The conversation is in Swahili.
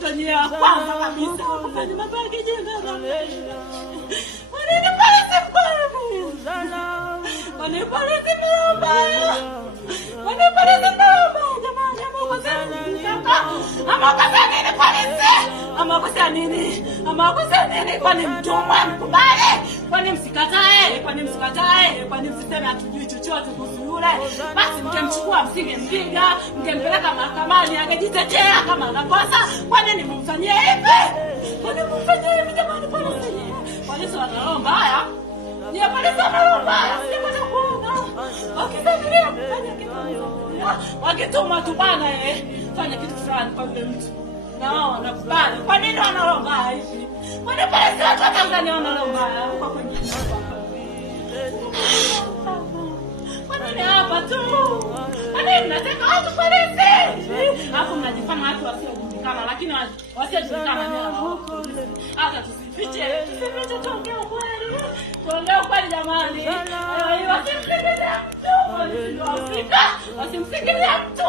ndio njia ya kwanza kabisa kufanya mambo ya kijinga kama hiyo. Wanini polisi mbaya? Wanini polisi mbaya? Wanini polisi mbaya? Jamani, amekosa nini? Amekosa nini polisi? Amekosa nini? Amekosa nini? Kwani mtumwa mkubali? Kwani msikatae? Kwani msikatae? Kwani msiseme hatujui chochote kuhusu yule? Basi mkemchukua, msingempiga, mkempeleka mahakamani angejitetea kama anakosa. Kwani nimemfanyia hivi? Kwani nimemfanyia hivi jamani polisi? Polisi wana roho mbaya. Ni polisi wana roho mbaya. Sipata kuona. Wakisaidia kufanya kitu. Wakituma tu bana fanya kitu fulani kwa yule mtu. Na wao wanakubali. Kwa nini wana roho mbaya hivi? Kwani polisi wa Tanzania wana roho mbaya huko kwenye Kwani hapa tu? Kwani mnataka watu polisi? Hapo mnajifanya watu wasiojulikana, lakini wasiojulikana ni hao. Hata tusifiche tuongee ukweli. Tuongee ukweli jamani. Wasimsikilize mtu. Wasimsikilize mtu.